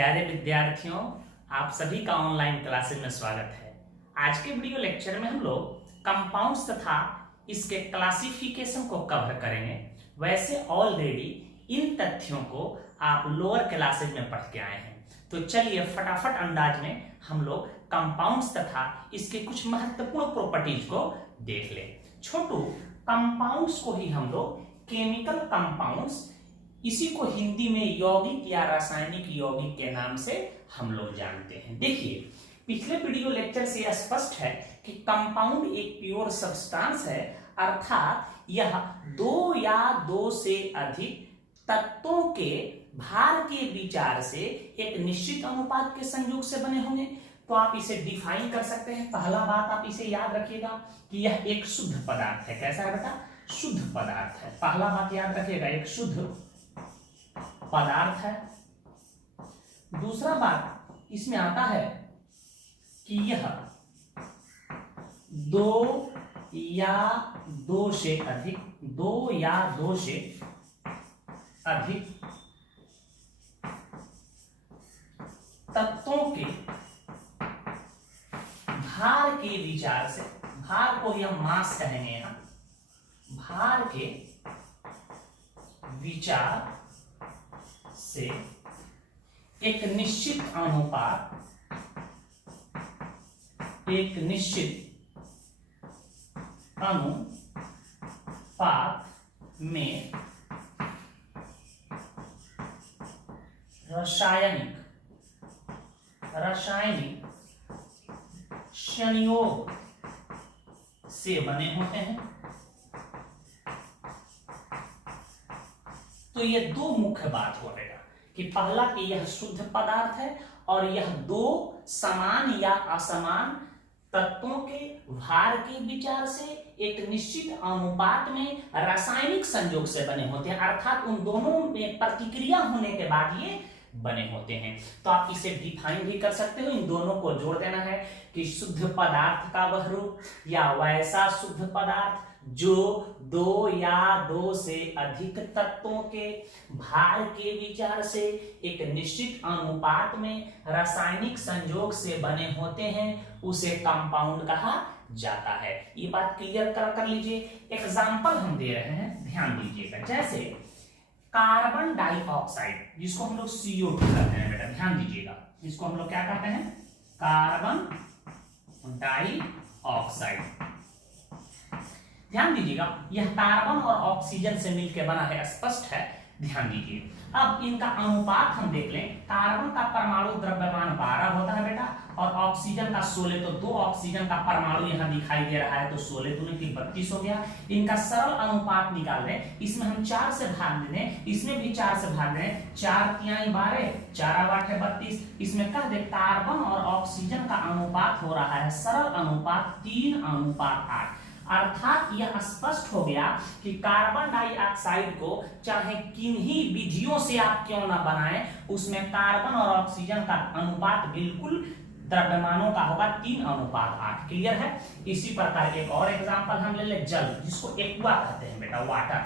प्यारे विद्यार्थियों, आप सभी का ऑनलाइन क्लासेस में स्वागत है। आज के वीडियो लेक्चर में हम लोग कंपाउंड्स तथा इसके क्लासिफिकेशन को कवर करेंगे। वैसे ऑलरेडी इन तथ्यों को आप लोअर क्लासेज में पढ़ के आए हैं, तो चलिए फटाफट अंदाज में हम लोग कंपाउंड्स तथा इसके कुछ महत्वपूर्ण प्रॉपर्टीज को देख लें। छोटू, कंपाउंड्स को ही हम लोग केमिकल कंपाउंड्स, इसी को हिंदी में यौगिक या रासायनिक यौगिक के नाम से हम लोग जानते हैं। देखिए, पिछले वीडियो लेक्चर से स्पष्ट है कि कंपाउंड एक प्योर सब्सटेंस है, अर्थात यह दो या दो से अधिक तत्वों के भार के विचार से एक निश्चित अनुपात के संयोग से बने होंगे। तो आप इसे डिफाइन कर सकते हैं। पहला बात आप इसे याद रखिएगा कि यह एक शुद्ध पदार्थ है। कैसा है बेटा? शुद्ध पदार्थ है। पहला बात याद रखिएगा, एक शुद्ध पदार्थ है। दूसरा बात इसमें आता है कि यह दो या दो से अधिक तत्वों के भार के विचार से, भार को ही हम मास कहेंगे यहां, भार के विचार से एक निश्चित अनुपात में रासायनिक संयोग से बने होते हैं। तो ये दो मुख्य बात हो बेटा कि पहला कि यह शुद्ध पदार्थ है और यह दो समान या असमान तत्वों के भार के विचार से एक निश्चित अनुपात में रासायनिक संयोग से बने होते हैं, अर्थात उन दोनों में प्रतिक्रिया होने के बाद ये बने होते हैं। तो आप इसे डिफाइन भी कर सकते हो, इन दोनों को जोड़ देना है कि शुद्ध पदार्थ का वह रूप या वैसा शुद्ध पदार्थ जो दो या दो से अधिक तत्वों के भार के विचार से एक निश्चित अनुपात में रासायनिक संयोग से बने होते हैं, उसे कंपाउंड कहा जाता है। ये बात क्लियर कर लीजिए। एग्जाम्पल हम दे रहे हैं, ध्यान दीजिएगा। जैसे कार्बन डाइऑक्साइड, जिसको हम लोग CO2 कहते हैं बेटा, ध्यान दीजिएगा। इसको हम लोग क्या कहते हैं? Carbon dioxide. ध्यान दीजिएगा, यह कार्बन और ऑक्सीजन से मिलकर बना है, स्पष्ट है, ध्यान दीजिए। अब इनका अनुपात हम देख लें। कार्बन का परमाणु द्रव्यमान 12 होता है बेटा, और ऑक्सीजन का 16। तो दो ऑक्सीजन का परमाणु यहां दिखाई दे रहा है, तो 16 दूनी 32 हो गया। इनका सरल अनुपात निकाल रहे हैं, इसमें हम 4 से भाग दे दें, इसमें भी 4 से भाग दें। 4 तिहाई 12, 4 8 32। इसमें कह दे कार्बन और ऑक्सीजन का अनुपात हो रहा है, सरल अनुपात 3:8। अर्थात यह स्पष्ट हो गया कि कार्बन डाइऑक्साइड को चाहे किन्हीं विधियों से आप क्यों ना बनाएं, उसमें कार्बन और ऑक्सीजन का अनुपात बिल्कुल द्रव्यमानों का होगा 3:8। क्लियर है? इसी प्रकार एक और एग्जांपल हम ले ले, जल, जिसको एक्वा कहते हैं बेटा, वाटर।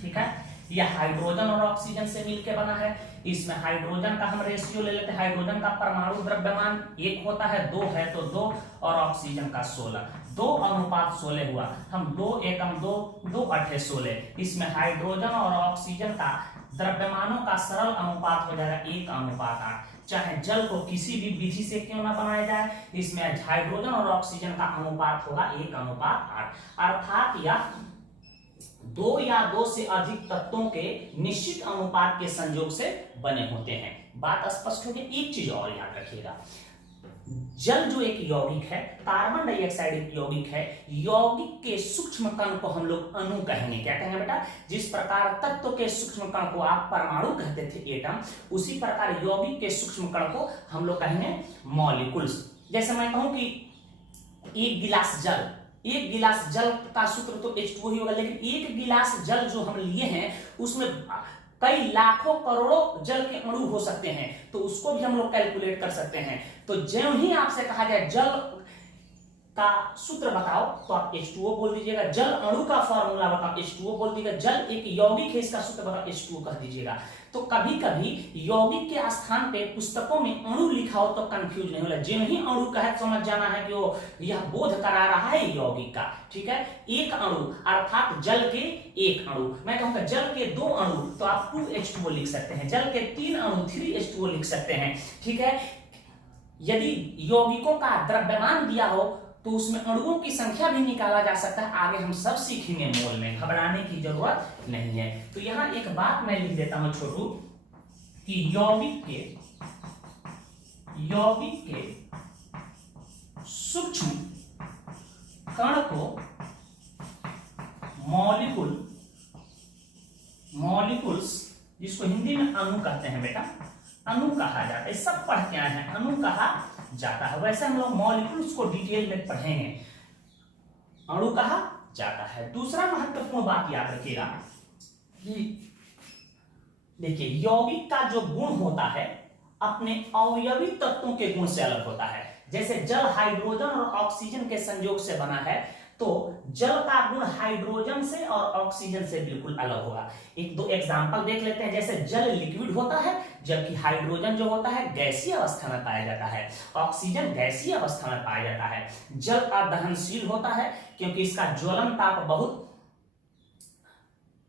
ठीक है, यह हाइड्रोजन और ऑक्सीजन से मिलकर बना है। इसमें हाइड्रोजन का हम रेशियो ले लेते हैं। हाइड्रोजन का परमाणु द्रव्यमान 1 होता है, 2 है तो 2, और ऑक्सीजन का 16। 2:16 हुआ। हम 2 एकम 2, 2 8 16। इसमें हाइड्रोजन और ऑक्सीजन का द्रव्यमानों का सरल अनुपात हो जाएगा 1:8। चाहे जल को किसी भी विधि से क्यों ना बनाया जाए, इसमें हाइड्रोजन और ऑक्सीजन का अनुपात होगा 1:8। अर्थात यह 2 या 2 से अधिक तत्वों के निश्चित अनुपात के संयोग से बने होते हैं। बात स्पष्ट हो गई। एक चीज और याद रखिएगा, जल जो एक यौगिक है, कार्बन डाइऑक्साइड एक यौगिक है। यौगिक के सूक्ष्म कण को हम लोग अणु कहेंगे। क्या कहेंगे बेटा? जिस प्रकार तत्व के सूक्ष्म कण को आप परमाणु कहते थे, एटम, उसी प्रकार यौगिक के सूक्ष्म कण को हम लोग कहेंगे मॉलिक्यूल्स। जैसे मैं कहूं कि एक गिलास जल का सूत्र तो H2O ही होगा, लेकिन एक गिलास जल जो हम लिए हैं उसमें कई लाखों करोड़ों जल के अणु हो सकते हैं, तो उसको भी हम लोग कैलकुलेट कर सकते हैं। तो जो ही आपसे कहा जाए जल का सूत्र बताओ तो आप H2O बोल दीजिएगा। जल अणु का फॉर्मूला बताओ, H2O बोल दीजिएगा। जल एक यौगिक है, इसका सूत्र बताओ, H2O कह दीजिएगा। तो कभी कभी यौगिक के स्थान पे पुस्तकों में अणु लिखा हो तो कंफ्यूज नहीं होला, जिन ही अणु का है समझ जाना है कि वो यह बोध करा रहा है यौगिक का। ठीक है, एक अणु अर्थात जल के एक अणु, मैं कहूंगा जल के 2 अणु तो आप 2H2O लिख सकते हैं, जल के 3 अणु 3H2O लिख सकते हैं। ठीक है, यदि यौगिकों का द्रव्यमान दिया हो तो उसमें अणुओं की संख्या भी निकाला जा सकता है। आगे हम सब सीखेंगे मोल में, घबराने की जरूरत नहीं है। तो यहां एक बात मैं लिख देता हूं छोटू कि यौगिक के सूक्ष्म कण को मॉलिक्यूल्स, जिसको हिंदी में अणु कहते हैं बेटा, अणु कहा जाता है। सब पढ़ के आए हैं, अणु कहा जाता है। वैसे हम लोग मॉलिक्यूल्स को डिटेल में पढ़ेंगे, अणु कहा जाता है। दूसरा महत्वपूर्ण बात याद रखिएगा कि देखिए यौगिक का जो गुण होता है अपने अवयवी तत्वों के गुण से अलग होता है। जैसे जल हाइड्रोजन और ऑक्सीजन के संयोग से बना है, तो जल का गुण हाइड्रोजन से और ऑक्सीजन से बिल्कुल अलग होगा। एक दो एग्जांपल देख लेते हैं। जैसे जल लिक्विड होता है, जबकि हाइड्रोजन जो होता है गैसीय अवस्था में पाया जाता है, ऑक्सीजन गैसीय अवस्था में पाया जाता है। जल अदहनशील होता है क्योंकि इसका ज्वलन ताप बहुत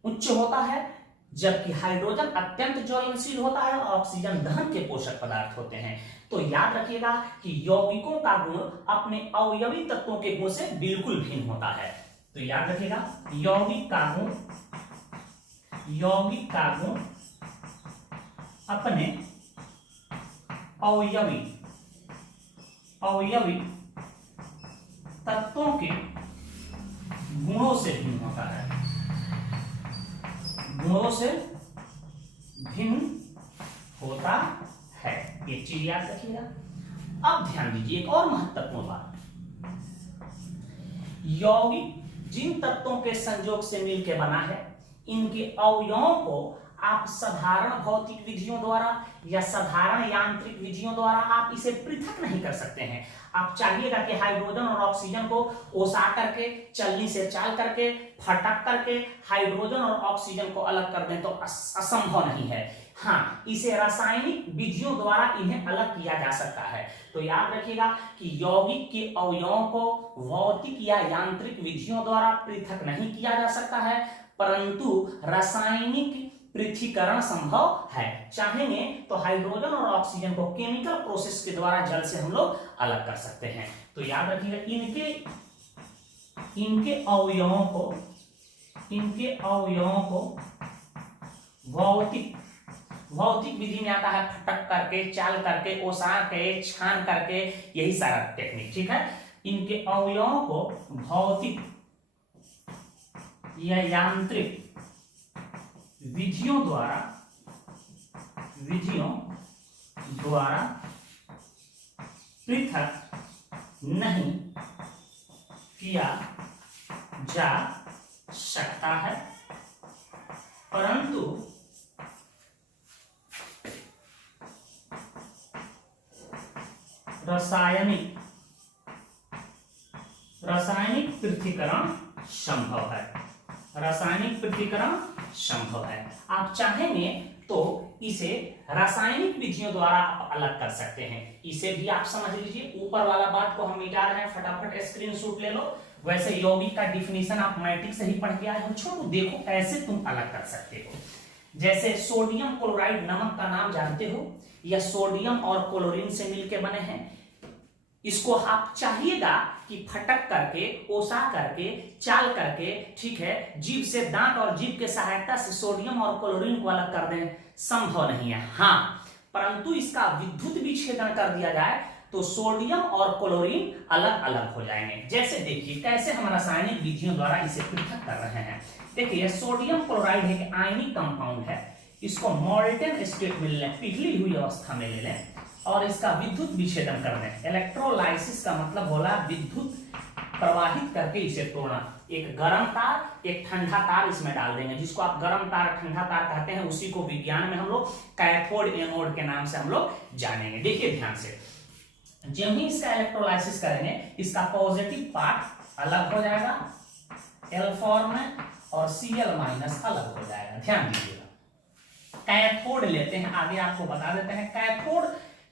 उच्च होता है, जबकि हाइड्रोजन अत्यंत ज्वलनशील होता है और ऑक्सीजन दहन के पोषक पदार्थ होते हैं। तो याद रखिएगा कि यौगिकों का गुण अपने अवयवी तत्वों के गुण से बिल्कुल भिन्न होता है। तो याद रखिएगा यौगिक का गुण अपने अवयवी तत्वों के गुणों से भिन्न होता है, गुणों से भिन्न होता है। ये चीज याद रखिएगा। अब ध्यान दीजिए एक और महत्वपूर्ण बात, यौगिक जिन तत्वों के संयोग से मिलकर बना है, इनके अवयवों को आप साधारण भौतिक विधियों द्वारा या साधारण यांत्रिक विधियों द्वारा आप इसे पृथक नहीं कर सकते हैं। आप चाहिएगा कि हाइड्रोजन और ऑक्सीजन को ओसा करके, चलनी से चाल करके, फटक करके हाइड्रोजन और ऑक्सीजन को अलग कर दें तो असंभव नहीं है। हाँ, इसे रासायनिक विधियों द्वारा इन्हें अलग किया जा सकता है। तो याद रखिएगा कि यौगिक के अवयवों को भौतिक या यांत्रिक विधियों द्वारा पृथक नहीं किया जा सकता है, परंतु रासायनिक पृथक्करण संभव है। चाहेंगे तो हाइड्रोजन और ऑक्सीजन को केमिकल प्रोसेस के द्वारा जल से हम लोग अलग कर सकते हैं। तो याद रखिएगा इनके अवयवों को भौतिक विधि में आता है, फटक करके, चाल करके, ओसा के, छान करके, यही सारा टेक्निक। ठीक है, इनके अवयवों को भौतिक या यांत्रिक विधियों द्वारा पृथक नहीं किया जा सकता है, परंतु रासायनिक पृथक्करण संभव है। रासायनिक पृथक्करण संभव है। आप चाहेंगे तो इसे रासायनिक विधियों द्वारा आप अलग कर सकते हैं। इसे भी आप समझ लीजिए। ऊपर वाला बात को हम मिटा रहे हैं, फटाफट स्क्रीनशॉट ले लो। वैसे यौगिक का डिफिनीशन आप मैट्रिक से ही पढ़ के आए हो, छोड़ो, देखो ऐसे तुम अलग कर सकते हो। जैसे सोडियम क्लोराइड नमक का नाम जानते हो, यह सोडियम और क्लोरीन से मिलकर बने हैं। इसको आप चाहिएगा कि फटक करके, ओसा करके, चाल करके, ठीक है, जीभ से, दांत और जीभ के सहायता से सोडियम और क्लोरीन को अलग कर दें, संभव नहीं है। हाँ, परंतु इसका विद्युत विच्छेदन कर दिया जाए तो सोडियम और क्लोरीन अलग अलग हो जाएंगे। जैसे देखिए कैसे हम रासायनिक विधियों द्वारा इसे पृथक कर रहे हैं। देखिए सोडियम क्लोराइड एक आयनिक कंपाउंड है, इसको मॉल्टेन स्टेट में लें, पिघली हुई अवस्था में ले लें और इसका विद्युत विच्छेदन कर दें। इलेक्ट्रोलाइसिस का मतलब होला विद्युत प्रवाहित करके इसे तोड़ना। एक गर्म तार, एक ठंडा तार इसमें डाल देंगे, जिसको आप गर्म तार, ठंडा तार कहते हैं। उसी को विज्ञान में हम लोग कैथोड एनोड के नाम से हम लोग जानेंगे। देखिए ध्यान से, जब ही इसका इलेक्ट्रोलाइसिस करेंगे, इसका पॉजिटिव पार्ट अलग हो जाएगा L फॉर्म में और Cl माइनस अलग हो जाएगा। ध्यान दीजिएगा, कैथोड लेते हैं, आगे आपको बता देते हैं। कैथोड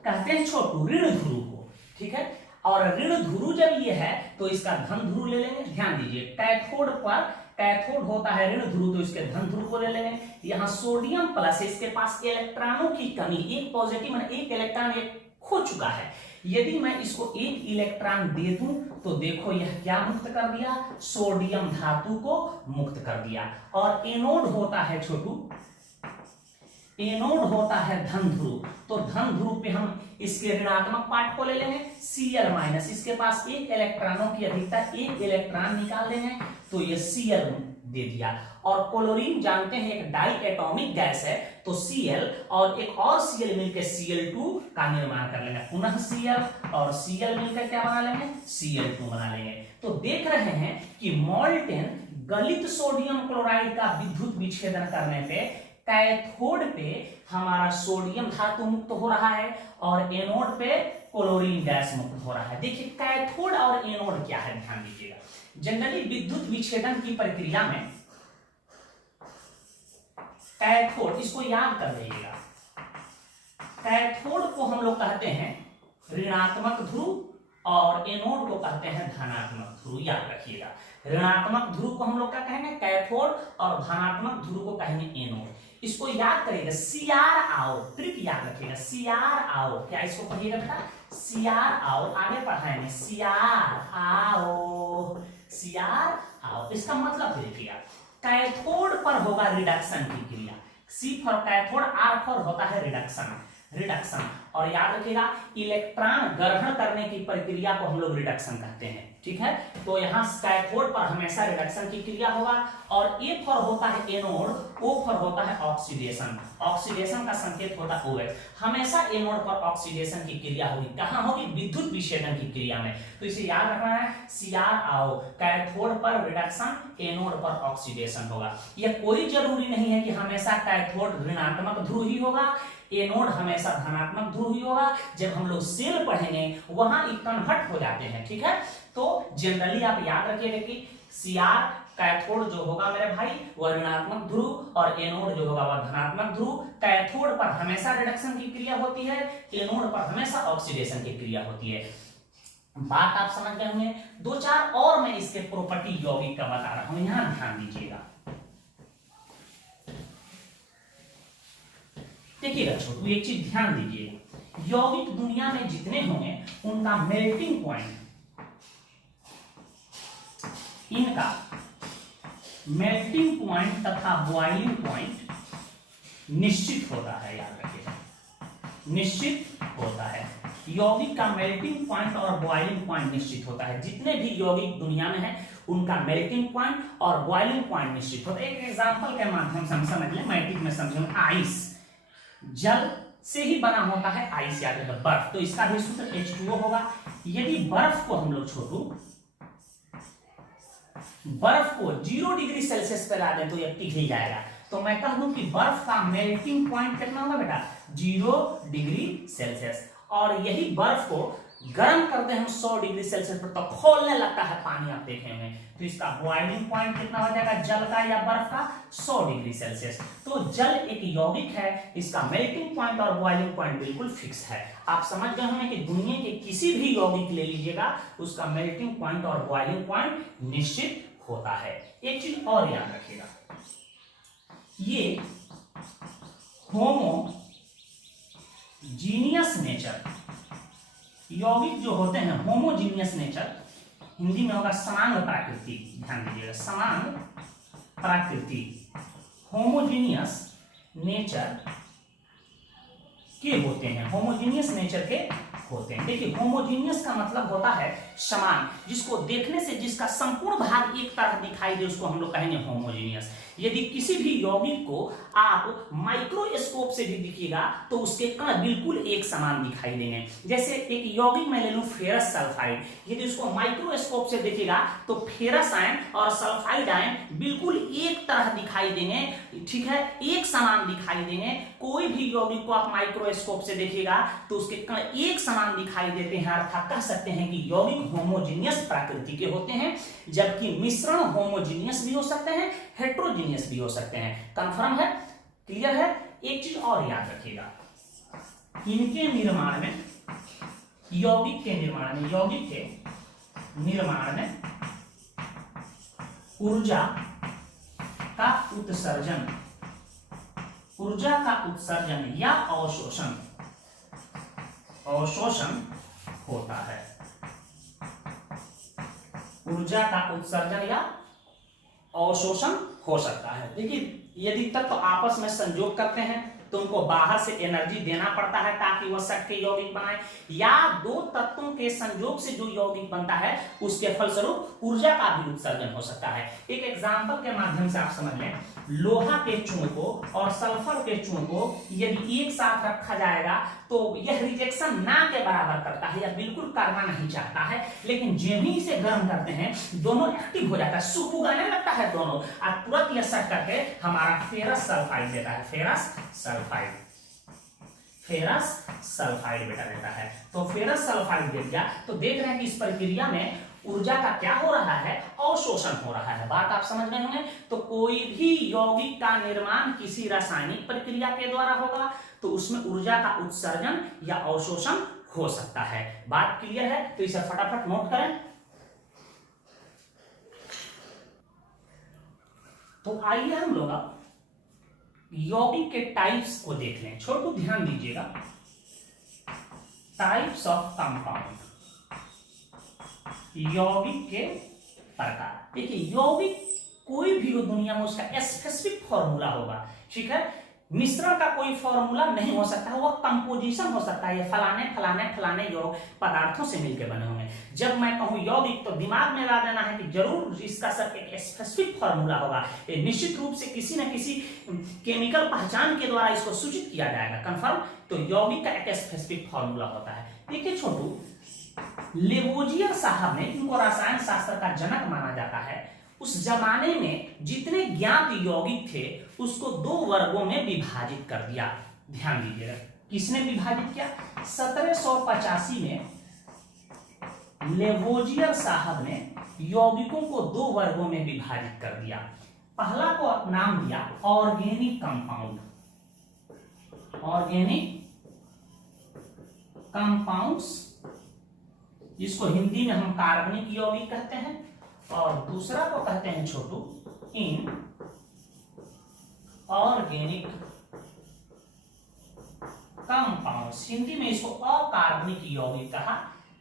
कहते हैं छोटू ऋण ध्रुव को, ठीक है। और ऋण ध्रुव जब ये है तो इसका धन ध्रुव ले लेंगे। ध्यान दीजिए, कैथोड पर, कैथोड होता है ऋण ध्रुव तो इसके धन ध्रुव को ले लेंगे। यहाँ सोडियम प्लस है, इसके पास इलेक्ट्रॉनों की कमी, एक पॉजिटिव में एक इलेक्ट्रॉन एक खो चुका है। यदि मैं इसको एक इलेक्ट्रॉन दे दूं तो देखो यह क्या मुक्त कर दिया, सोडियम धातु को मुक्त कर दिया। और एनोड होता है छोटू, एनोड होता है धन ध्रुव, तो धन ध्रुव पे हम इसके ऋणात्मक पार्ट को ले लेंगे, Cl माइनस, इसके पास एक इलेक्ट्रॉनों की अधिकता, एक इलेक्ट्रॉन निकाल देंगे तो ये Cl दे दिया। और क्लोरीन जानते हैं एक डाई एटॉमिक गैस है, तो Cl और एक और Cl मिलकर Cl2 का निर्माण कर लेंगे, पुनः Cl और Cl मिलकर क्या बना लेंगे, Cl2 बना लेंगे। तो देख रहे हैं कि मोल्टेन गलित सोडियम क्लोराइड का विद्युत विच्छेदन करने पे कैथोड पे हमारा सोडियम धातु मुक्त हो रहा है और एनोड पे क्लोरीन गैस मुक्त हो रहा है। देखिए कैथोड और एनोड क्या है, ध्यान दीजिएगा। जनरली विद्युत विच्छेदन की प्रक्रिया में कैथोड, इसको याद कर लीजिएगा, कैथोड को हम लोग कहते हैं ऋणात्मक ध्रुव और एनोड को कहते हैं धनात्मक ध्रुव, याद रखिएगा। ऋणात्मक ध्रुव को हम लोग क्या कहेंगे, कैथोड, और धनात्मक ध्रुव को कहेंगे एनोड। इसको याद करिएगा, सीआर आओ, ट्रिक याद रखिएगा, सीआर आओ, क्या इसको पढ़िएगा बेटा, सीआर आओ, आगे पढ़ाएंगे, सीआर आओ, सीआर आओ। इसका मतलब देखिएगा, कैथोड पर होगा रिडक्शन की क्रिया, सी फॉर कैथोड, आर फॉर होता है रिडक्शन, रिडक्शन। और याद रखिएगा इलेक्ट्रॉन ग्रहण करने की प्रक्रिया को हम लोग रिडक्शन कहते हैं, ठीक है। तो यहाँ कैथोड पर हमेशा रिडक्शन की क्रिया होगा। और ए फॉर होता है एनोड, ओ फॉर होता है ऑक्सीडेशन, ऑक्सीडेशन का संकेत होता है OH। हमेशा एनोड पर ऑक्सीडेशन की क्रिया होगी, कहाँ होगी, विद्युत विच्छेदन की क्रिया में। तो इसे याद रखना है, सीआर आओ, कैथोड पर रिडक्शन, एनोड पर ऑक्सीडेशन होगा। यह कोई जरूरी नहीं है कि हमेशा कैथोड ऋणात्मक ध्रुव ही होगा, एनोड हमेशा धनात्मक ध्रुव ही होगा। जब हम लोग सेल पढ़ेंगे वहां कन्वर्ट हो जाते हैं, ठीक है। तो जनरली आप याद रखिएगा कि सीआर कैथोड जो होगा मेरे भाई वह ऋणात्मक ध्रुव और एनोड जो होगा वह धनात्मक ध्रुव। कैथोड पर हमेशा रिडक्शन की क्रिया होती है, एनोड पर हमेशा ऑक्सीडेशन की क्रिया होती है। बात आप समझ गए होंगे। दो चार और मैं इसके प्रॉपर्टी यौगिक का बता रहा हूं, यहां ध्यान दीजिएगा। देखिएगा छोटू, एक चीज ध्यान दीजिए, यौगिक दुनिया में जितने होंगे उनका मेल्टिंग पॉइंट, इनका मेल्टिंग पॉइंट तथा बॉइलिंग पॉइंट निश्चित होता है, याद रखिएगा, निश्चित होता है। यौगिक का मेल्टिंग पॉइंट और बॉइलिंग पॉइंट निश्चित होता है। जितने भी यौगिक दुनिया में है उनका मेल्टिंग पॉइंट और बॉइलिंग पॉइंट निश्चित होता है। एक एग्जांपल के माध्यम से हम समझ लें, मैट्रिक में समझेंगे, आइस जल से ही बना होता है, आइस याद रखिएगा, बर्फ, तो इसका भी सूत्र H2O होगा। यदि बर्फ को हम लोग छोटू, बर्फ को 0 डिग्री सेल्सियस पे ला दें तो यह पिघल जाएगा, तो मैं कह दूं कि बर्फ का मेल्टिंग पॉइंट कितना होगा बेटा, 0 डिग्री सेल्सियस। और यही बर्फ को गर्म करते हैं हम 100 डिग्री सेल्सियस पर, तो खोलने लगता है पानी, आप देखेंगे। तो इसका बॉइलिंग पॉइंट कितना हो जाएगा, जल का या बर्फ का, 100 डिग्री सेल्सियस। तो जल एक यौगिक है, इसका मेल्टिंग पॉइंट और बॉइलिंग पॉइंट बिल्कुल फिक्स है। आप समझ गए होंगे कि दुनिया के किसी भी यौगिक ले लीजिएगा उसका मेल्टिंग पॉइंट और बॉइलिंग पॉइंट निश्चित होता है। एक चीज और याद रखिएगा, ये होमोजीनियस नेचर यौगिक जो होते हैं, होमोजीनियस नेचर, हिंदी में होगा समान प्राकृति, ध्यान दीजिएगा, समान प्राकृति, होमोजीनियस नेचर के होते हैं, होमोजीनियस नेचर के होते हैं। देखिए होमोजीनियस का मतलब होता है समान, जिसको देखने से जिसका संपूर्ण भाग एक तरह दिखाई दे उसको हम लोग कहेंगे होमोजीनियस। यदि किसी भी यौगिक को आप माइक्रोस्कोप से भी देखिएगा तो उसके कण बिल्कुल एक समान दिखाई देंगे। जैसे एक यौगिक मैं ले लूं फेरस सल्फाइड, यदि उसको माइक्रोस्कोप से देखिएगा तो फेरस आयन और सल्फाइड आयन बिल्कुल एक तरह दिखाई देंगे, ठीक है, एक समान दिखाई देंगे। कोई भी यौगिक को आप माइक्रोस्कोप से देखिएगा तो उसके कण एक समान दिखाई देते हैं, अर्थात कह सकते हैं कि यौगिक होमोजीनियस प्रकृति के होते हैं। जबकि मिश्रण होमोजीनियस भी हो सकते हैं, हेट्रोजीनियस भी हो सकते हैं। कंफर्म है, क्लियर है? एक चीज और याद रखिएगा, इनके निर्माण में, यौगिक के निर्माण में ऊर्जा का उत्सर्जन या अवशोषण होता है। ऊर्जा का उत्सर्जन या अवशोषण हो सकता है। देखिए यदि तत्व आपस में संयोग करते हैं तो उनको बाहर से एनर्जी देना पड़ता है ताकि वह सट के यौगिक बनाए, या दो तत्वों के संयोग से जो यौगिक बनता है उसके फलस्वरूप ऊर्जा का भी उत्सर्जन हो सकता है। एक एग्जांपल के माध्यम से आप समझ लें, लोहा के चूर्ण को और सल्फर के चूर्ण को यदि एक साथ रखा जाएगा तो यह रिजेक्शन ना के बराबर करता है या बिल्कुल करना नहीं चाहता है, लेकिन जब ही इसे गर्म करते हैं दोनों एक्टिव हो जाता है, सुख उगाने लगता है दोनों, और तुरंत यह सट करके हमारा फेरस सल्फाइड देता है। फेरस सल्फाइड बेटा देता है। तो फेरस सल्फाइड दे दिया तो देख रहे हैं कि इस प्रक्रिया में ऊर्जा का क्या हो रहा है, अवशोषण हो रहा है। बात आप समझ रहे होंगे। तो कोई भी यौगिक का निर्माण किसी रासायनिक प्रक्रिया के द्वारा होगा तो उसमें ऊर्जा का उत्सर्जन या अवशोषण हो सकता है। बात क्लियर है? तो इसे फटाफट नोट करें। तो आइए हम लोग अब यौगिक के टाइप्स को देख लें। छोटू ध्यान दीजिएगा, टाइप्स ऑफ कंपाउंड, यौगिक के प्रकार। देखिए यौगिक कोई भी हो दुनिया में उसका स्पेसिफिक फॉर्मूला होगा, ठीक है। मिश्रण का कोई फॉर्मूला नहीं हो सकता है, वह कंपोजिशन हो सकता है। ये फलाने फलाने फलाने यौग पदार्थों से मिलकर बने होंगे। जब मैं कहूं यौगिक तो दिमाग में ला देना है कि जरूर इसका सब एक स्पेसिफिक फॉर्मूला होगा, निश्चित रूप से किसी न किसी केमिकल पहचान के द्वारा इसको सूचित किया जाएगा, कंफर्म। तो यौगिक का एक स्पेसिफिक फॉर्मूला होता है। देखिए छोटू, लेवोजियर साहब ने, इनको रसायन शास्त्र का जनक माना जाता है, उस जमाने में जितने ज्ञात यौगिक थे उसको दो वर्गों में विभाजित कर दिया। ध्यान दीजिएगा, किसने विभाजित किया? 1785 में लेवोजियर साहब ने यौगिकों को दो वर्गों में विभाजित कर दिया। पहला को नाम दिया ऑर्गेनिक कंपाउंड, जिसको हिंदी में हम कार्बनिक यौगिक कहते हैं, और दूसरा को कहते हैं छोटू इन ऑर्गेनिक कंपाउंड्स, हिंदी में इसको अकार्बनिक यौगिक कहा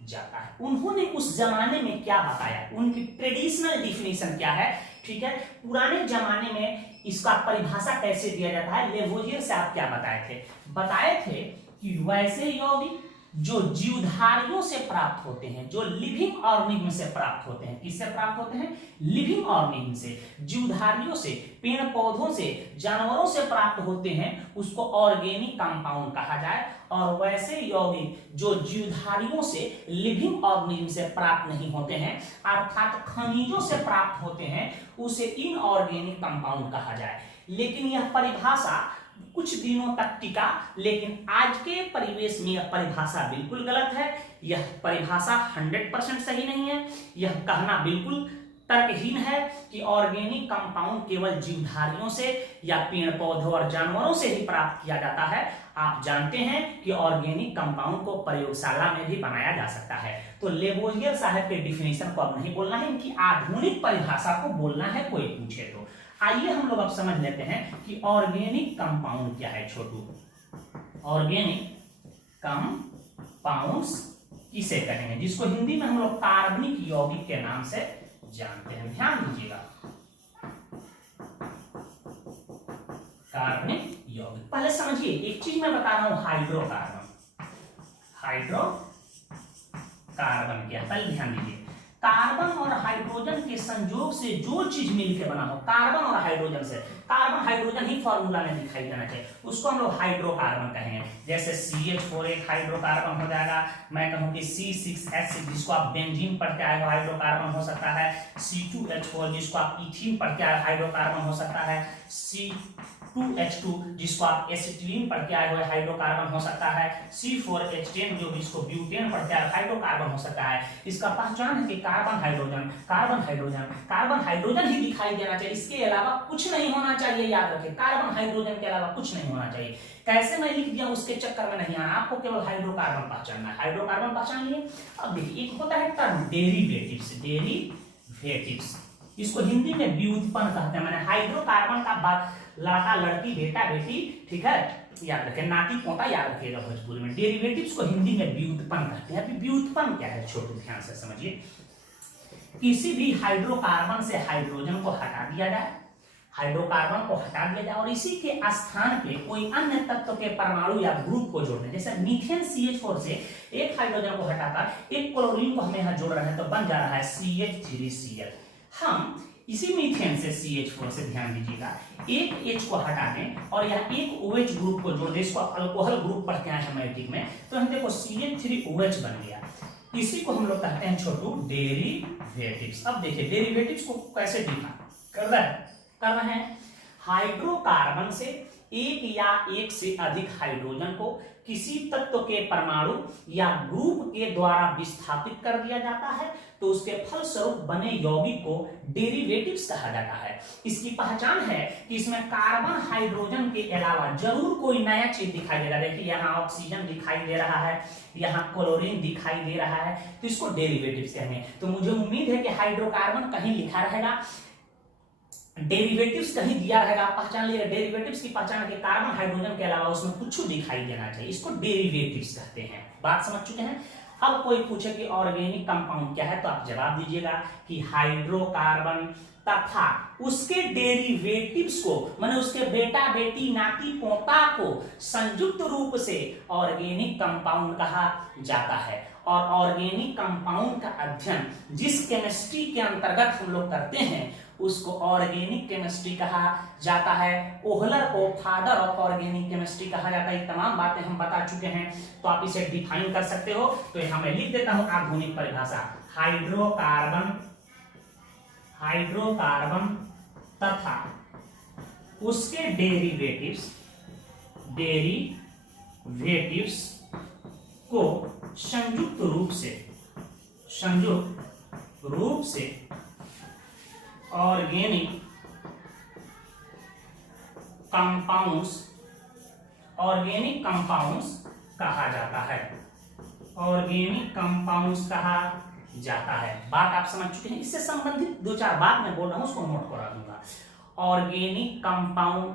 जाता है। उन्होंने उस जमाने में क्या बताया, उनकी ट्रेडिशनल डिफिनेशन क्या है, ठीक है। पुराने जमाने में इसका परिभाषा कैसे दिया जाता है, लेवोजियर से आप क्या बताए थे कि वैसे यौगिक जो जीवधारियों से प्राप्त होते हैं, जो लिविंग ऑर्गेनिज्म से प्राप्त होते हैं, किससे प्राप्त होते हैं? लिविंग ऑर्गेनिज्म से, जीवधारियों से, पेड़ पौधों से, जानवरों से प्राप्त होते हैं, उसको ऑर्गेनिक कंपाउंड कहा जाए। और वैसे यौगिक जो जीवधारियों से, लिविंग ऑर्गेनिज्म से प्राप्त नहीं होते हैं, अर्थात खनिजों से प्राप्त होते हैं, उसे इनऑर्गेनिक कंपाउंड कहा जाए। लेकिन यह परिभाषा कुछ दिनों तक टिका, लेकिन आज के परिवेश में यह परिभाषा बिल्कुल गलत है। यह परिभाषा 100% सही नहीं है। यह कहना बिल्कुल तर्कहीन है कि ऑर्गेनिक कंपाउंड केवल जीवधारियों से या पेड़ पौधों और जानवरों से ही प्राप्त किया जाता है। आप जानते हैं कि ऑर्गेनिक कंपाउंड को प्रयोगशाला में भी बनाया जा सकता है। तो लेवोजियर साहब के डिफिनेशन को अब नहीं बोलना है, इनकी आधुनिक परिभाषा को बोलना है कोई पूछे तो। आइए हम लोग अब समझ लेते हैं कि ऑर्गेनिक कंपाउंड क्या है छोटू। ऑर्गेनिक कंपाउंड्स किसे कहेंगे, जिसको हिंदी में हम लोग कार्बनिक यौगिक के नाम से जानते हैं। ध्यान दीजिएगा, कार्बनिक यौगिक। पहले समझिए, एक चीज मैं बता रहा हूं, हाइड्रोकार्बन क्या, पहले ध्यान दीजिए। कार्बन और हाइड्रोजन के संयोग से जो चीज मिलकर बना हो, कार्बन और हाइड्रोजन से, कार्बन हाइड्रोजन ही फॉर्मूला में दिखाई देना चाहिए, उसको हम लोग हाइड्रोकार्बन कहेंगे। जैसे CH4 एक हाइड्रोकार्बन हो जाएगा, मैं कहूं कि C6H6 जिसको आप बेंजीन पढ़ के आए हो हाइड्रोकार्बन हो सकता है, C2H4 जिसको आप इथीन पढ़ के आए हाइड्रोकार्बन हो सकता है, 2H2 जिसको आप एसिटिलीन पढ़ के आए हुए हाइड्रोकार्बन हो सकता है, C4H10 जो जिसको ब्यूटेन पढ़ के आए हाइड्रोकार्बन हो सकता है। इसका पहचान है कि carbon hydrogen carbon hydrogen carbon hydrogen ही दिखाई देना चाहिए, इसके अलावा कुछ नहीं होना चाहिए। याद रखें, कार्बन हाइड्रोजन के अलावा कुछ नहीं होना चाहिए। कैसे मैं लिख दिया उसके चक्कर में नहीं आना, आपको केवल हाइड्रोकार्बन पहचानना है। हाइड्रोकार्बन पहचान लिए। अब देखिए एक होता है टर्म डेरिवेटिव्स, डेरिवेटिव्स इसको हिंदी में व्युत्पन्न कहते हैं। मैंने हाइड्रोकार्बन का लड़का लड़की बेटा बेटी, ठीक है, याद रखें, नाती पोता याद रखिएगा भोजपुरी में। डेरिवेटिव्स को हिंदी में व्युत्पन्न कहते हैं। अभी व्युत्पन्न क्या है, छोटे ध्यान से समझिए। किसी भी हाइड्रोकार्बन से हाइड्रोजन को हटा दिया जाए, हाइड्रोकार्बन को हटा दिया जाए और इसी के स्थान पे कोई अन्य तत्व के परमाणु या ग्रुप को जोड़ दें। जैसे मीथेन CH4 से एक हाइड्रोजन को हटाकर एक क्लोरीन को हम यहाँ जोड़ रहे हैं तो बन जा रहा है CH3Cl। हम इसी मीथेन से CH4 से ध्यान दीजिएगा, एक H को हटा दें और यहाँ एक OH ग्रुप को जोड़ दें, इसको अल्कोहल ग्रुप पढ़ के आए हैं मैट्रिक में, तो हम देखो CH3OH बन गया। इसी को हम लोग कहते हैं छोटू डेरिवेटिव्स। अब देखिए डेरिवेटिव्स को कैसे डिफाइन कर रहे हैं। हाइड्रोकार्बन से एक या एक से अधिक हाइड्रोजन को किसी तत्व के परमाणु या ग्रुप के द्वारा विस्थापित कर दिया जाता है तो उसके फलस्वरूप बने यौगिक को डेरिवेटिव्स कहा जाता है। इसकी पहचान है कि इसमें कार्बन हाइड्रोजन के अलावा जरूर कोई नया चीज दिखाई दे रहा है। देखिए यहाँ ऑक्सीजन दिखाई दे रहा है, यहाँ क्लोरीन दिखाई दे रहा है, तो इसको डेरिवेटिव्स कहेंगे। तो मुझे उम्मीद है कि हाइड्रोकार्बन कहीं लिखा रहेगा, डेरिवेटिव्स कहीं दिया रहेगा, आप पहचान लीजिए। डेरिवेटिव्स की पहचान के कार्बन हाइड्रोजन के अलावा उसमें कुछ दिखाई देना चाहिए, इसको डेरिवेटिव्स कहते हैं। बात समझ चुके हैं। अब कोई पूछे कि ऑर्गेनिक कंपाउंड क्या है तो आप जवाब दीजिएगा कि हाइड्रोकार्बन तथा उसके डेरिवेटिव्स को, माने उसके बेटा बेटी नाती पोता को संयुक्त रूप से ऑर्गेनिक कंपाउंड कहा जाता है। और ऑर्गेनिक कंपाउंड का अध्ययन जिस केमिस्ट्री के अंतर्गत हम लोग करते हैं उसको ऑर्गेनिक केमिस्ट्री कहा जाता है। ओहलर को फादर ऑफ ऑर्गेनिक केमिस्ट्री कहा जाता है। ये तमाम बातें हम बता चुके हैं, तो आप इसे डिफाइन कर सकते हो। तो यहां मैं लिख देता हूं आधुनिक परिभाषा, हाइड्रोकार्बन तथा उसके डेरिवेटिव्स को संयुक्त रूप से ऑर्गेनिक कंपाउंड्स कहा जाता है। ऑर्गेनिक कंपाउंड्स कहा जाता है। बात आप समझ चुके हैं। इससे संबंधित दो चार बात मैं बोल रहा हूं, उसको नोट करा दूंगा। ऑर्गेनिक कंपाउंड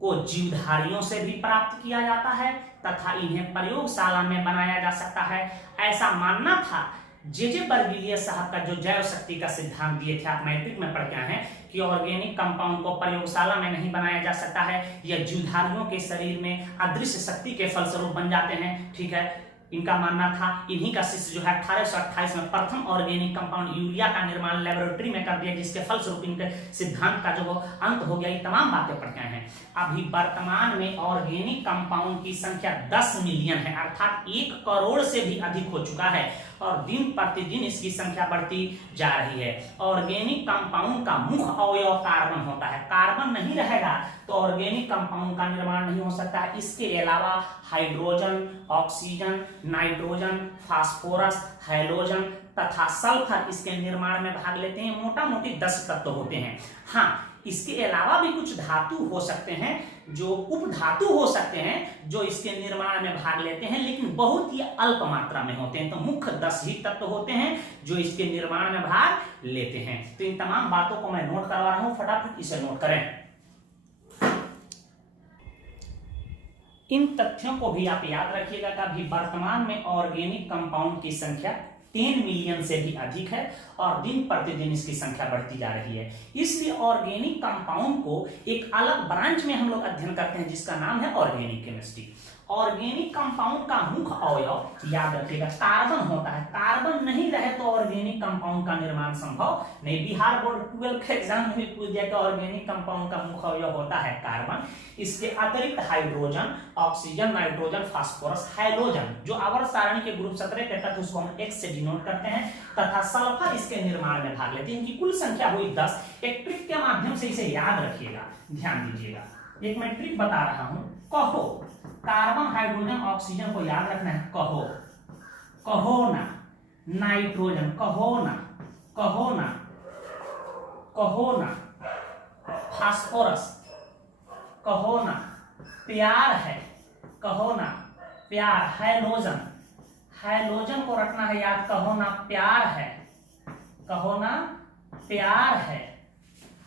को जीवधारियों से भी प्राप्त किया जाता है तथा इन्हें प्रयोगशाला में बनाया जा सकता है। ऐसा मानना था जे बर्गलियस साहब का, जो जैव शक्ति का सिद्धांत दिए थे, आप मैट्रिक में पढ़ के आए हैं कि ऑर्गेनिक कंपाउंड को प्रयोगशाला में नहीं बनाया जा सकता है, यह जीवधारियों के शरीर में अदृश्य शक्ति के फलस्वरूप बन जाते हैं। ठीक है, इनका मानना था। इन्हीं का शिष्य जो है 1828 में प्रथम ऑर्गेनिक कंपाउंड यूरिया का निर्माण लेबोरेटरी में कर दिया, जिसके फलस्वरूप इनके सिद्धांत का जो अंत हो गया। ये तमाम बातें पढ़ के आए हैं। अभी वर्तमान में ऑर्गेनिक कंपाउंड की संख्या 10 मिलियन है, अर्थात 1 करोड़ से भी अधिक हो चुका है और दिन प्रतिदिन इसकी संख्या बढ़ती जा रही है। ऑर्गेनिक कंपाउंड का मुख्य अवयव कार्बन होता है। कार्बन नहीं रहेगा तो ऑर्गेनिक कंपाउंड का निर्माण नहीं हो सकता है। इसके अलावा hydrogen, oxygen, nitrogen, phosphorus, halogen तथा सल्फर इसके निर्माण में भाग लेते हैं। मोटा मोटी 10 तत्व होते हैं। हाँ, इसके अलावा भी कुछ धातु हो सकते हैं, जो उपधातु हो सकते हैं, जो इसके निर्माण में भाग लेते हैं, लेकिन बहुत ही अल्प मात्रा में होते हैं। तो मुख्य 10 ही तत्व होते हैं जो इसके निर्माण में भाग लेते हैं। तो इन तमाम बातों को मैं नोट करवा रहा हूं, फटाफट इसे नोट करें। इन तथ्यों को भी आप याद रखिएगा कि अभी वर्तमान में ऑर्गेनिक कंपाउंड की संख्या 10 मिलियन से भी अधिक है और दिन प्रतिदिन इसकी संख्या बढ़ती जा रही है। इसलिए ऑर्गेनिक कंपाउंड को एक अलग ब्रांच में हम लोग अध्ययन करते हैं जिसका नाम है ऑर्गेनिक केमिस्ट्री। ऑर्गेनिक कंपाउंड का मुख्य अवयव याद रखिएगा कार्बन होता है। कार्बन नहीं रहे तो ऑर्गेनिक कंपाउंड का निर्माण संभव नहीं। बिहार बोर्ड 12 के एग्जाम में भी पूछ दिया कि ऑर्गेनिक कंपाउंड का मुख्य अवयव होता है कार्बन। इसके अतिरिक्त hydrogen, oxygen, nitrogen, phosphorus, halogen जो आवर्त सारणी के ग्रुप 17 के तत्व उसको हम X से डिनोट करते हैं, तथा सल्फर इसके निर्माण में भाग लेते हैं। इनकी कुल संख्या हुई 10। एक ट्रिक के माध्यम से इसे याद रखिएगा, ध्यान दीजिएगा। एक मैं ट्रिक बता रहा हूं, कहो कार्बन हाइड्रोजन ऑक्सीजन को याद रखना है, कहो, कहो ना नाइट्रोजन, कहो ना, कहो ना, कहो ना फास्फोरस, कहो ना प्यार है, कहो ना प्यार, हैलोजन, हैलोजन को रखना है याद, कहो ना प्यार है, कहो ना प्यार है।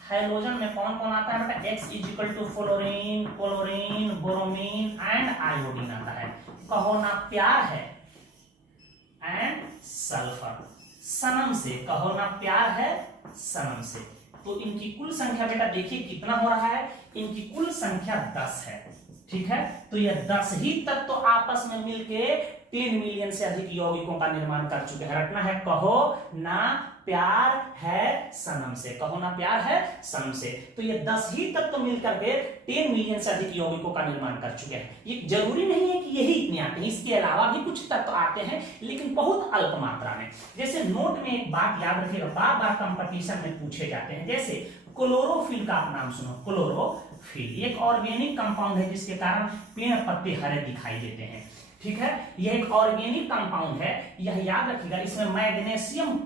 हैलोजन में कौन कौन आता है बेटा, X is equal to fluorine, chlorine, bromine and iodine आता है। कहो ना प्यार है एंड सल्फर, सनम से, कहो ना प्यार है सनम से। तो इनकी कुल संख्या बेटा देखिए कितना हो रहा है, इनकी कुल संख्या 10 है, ठीक है। तो यह 10 ही तत्व तो आपस में मिलके 10 मिलियन से अधिक यौगिकों का निर्माण कर चुके हैं। रखना है कहो ना प्यार है सनम से, कहो ना प्यार है सनम से। तो ये 10 ही तत्व तो मिलकर के 10 मिलियन से अधिक यौगिकों का निर्माण कर चुके हैं। ये जरूरी नहीं है कि यही इतने आते हैं, इसके अलावा भी कुछ तत्व आते हैं लेकिन बहुत अल्प मात्रा में। जैसे नोट में एक बात याद रखिएगा, बार बार कंपटीशन में पूछे जाते हैं, जैसे क्लोरोफिल का आप नाम सुनो, क्लोरोफिल एक ऑर्गेनिक कंपाउंड है जिसके कारण पेड़ पत्ते हरे दिखाई देते हैं, ठीक है। यह एक ऑर्गेनिक कंपाउंड है, यह याद रखिएगा, इसमें मैग्नीशियम